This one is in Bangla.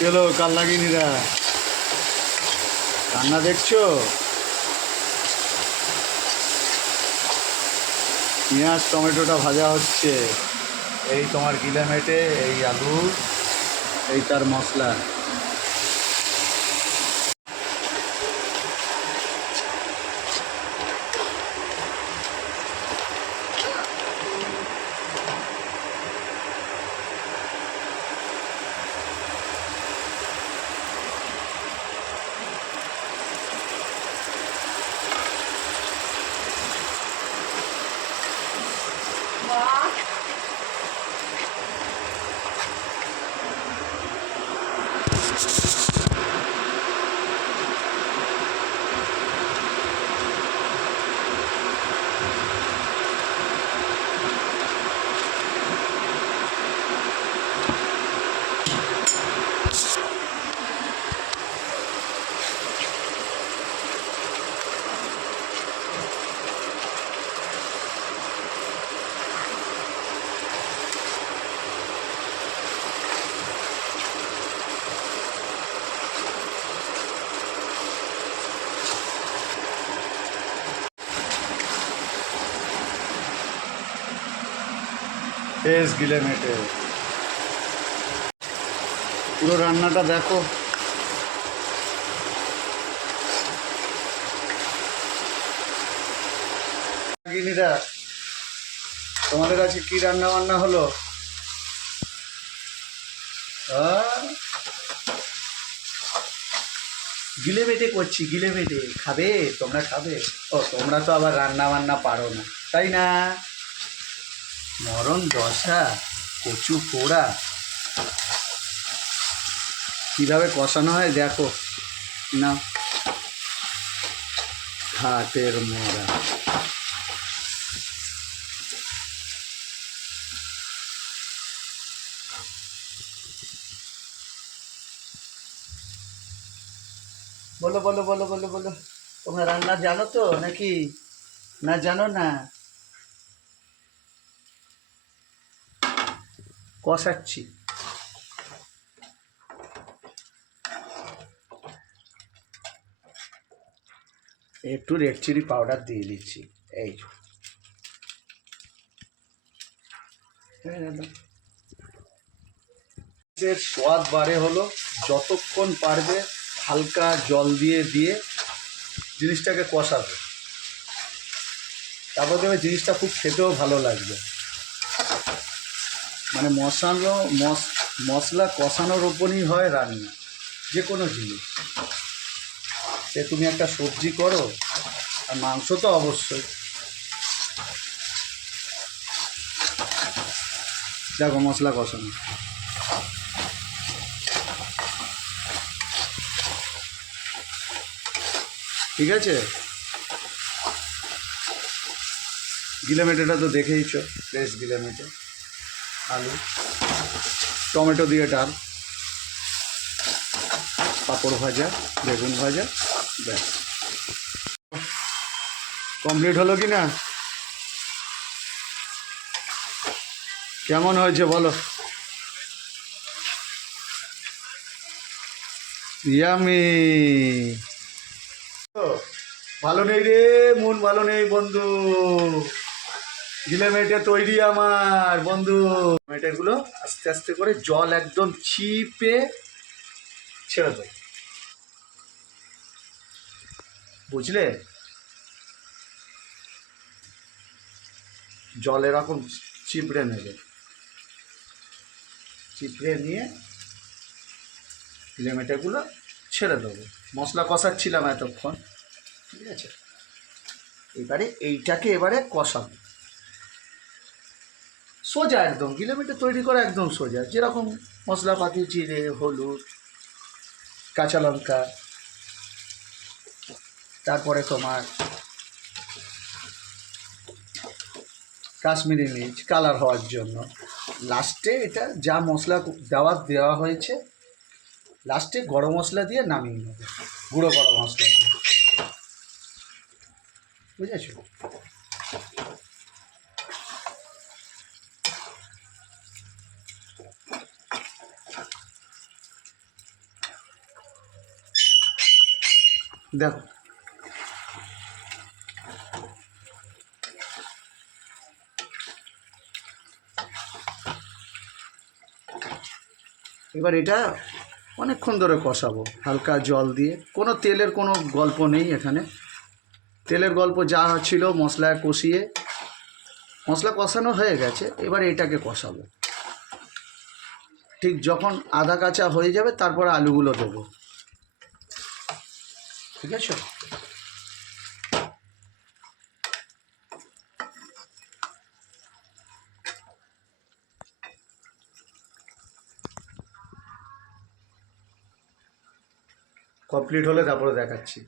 চলো কাল লাগিনিরা রান্না দেখছো? পেঁয়াজ টমেটোটা ভাজা হচ্ছে, এই তোমার গিলে মেটে, এই আলু, এই তার মশলা। বেশ গিলে মেটে পুরো রান্নাটা দেখো। গিনিরা তোমাদের কাছে কি রান্না বান্না হলো? গিলে মেটে করছি, গিলে মেটে খাবে, তোমরা খাবে? ও তোমরা তো আবার রান্না বান্না পারো না, তাই না? মরণ দশা, কচু পোড়া কীভাবে কষানো হয় দেখো না। ঘাটের মরা বলো বলো বলো বলো বলো, তোমরা রান্না জানো তো নাকি না জানো না? কষাচ্ছি, একটু রেড চিলি পাউডার দিয়ে দিচ্ছি, এই স্বাদ বাড়ে হলো যতক্ষণ পারবে হালকা জল দিয়ে দিয়ে জিনিসটাকে কষাবে, তারপর দেবে জিনিসটা খুব খেতেও ভালো লাগবে। মানে মশলা কষানোর ওপরই হয় রান্না, যে কোনো জিনিস। সে তুমি একটা সবজি করো আর মাংস তো অবশ্যই। দেখো মশলা কষানো, ঠিক আছে? গিলে মেটেটা তো দেখেইছো, ফ্রেশ গিলে মেটে, আলু টমেটো দিয়ে ডাল, পাঁপড় ভাজা, বেগুন ভাজা, ব্যাস কমপ্লিট হলো কি না? কেমন হয়েছে বলো? ইয়ামি। ভালো নেই রে মন, ভালো নেই বন্ধু। গিলে মেটে তৈরি আমার বন্ধু। মেটেগুলো আস্তে আস্তে করে জল একদম চিপে ছেড়ে দেয়, বুঝলে? জল এরকম চিপড়ে নেবে, চিপড়ে নিয়ে গিলে মেটেগুলো ছেড়ে দেবো। মশলা কষাচ্ছিলাম এতক্ষণ, ঠিক আছে? এবারে এইটাকে এবারে কষাবো, সোজা একদম গিলে মেটে তৈরি করা একদম সোজা। যেরকম মশলাপাতি, জিরে, হলুদ, কাঁচা লঙ্কা, তারপরে তোমার কাশ্মীরি মির্চ কালার হওয়ার জন্য, লাস্টে এটা যা মশলা দেওয়া হয়েছে, লাস্টে গরম মশলা দিয়ে নামিয়ে নেবে, গুঁড়ো গরম মশলা দিয়ে, বুঝেছো? দেখো এবার এটা অনেকক্ষণ ধরে কষাবো হালকা জল দিয়ে। কোনো তেলের কোনো গল্প নেই এখানে, তেলের গল্প যা ছিল মশলায় কষিয়ে, মশলা কষানো হয়ে গেছে, এবার এটাকে কষাবো। ঠিক যখন আধা কাঁচা হয়ে যাবে তারপর আলুগুলো দেবো, ঠিক আছে? কমপ্লিট হলে তারপরে দেখাচ্ছি।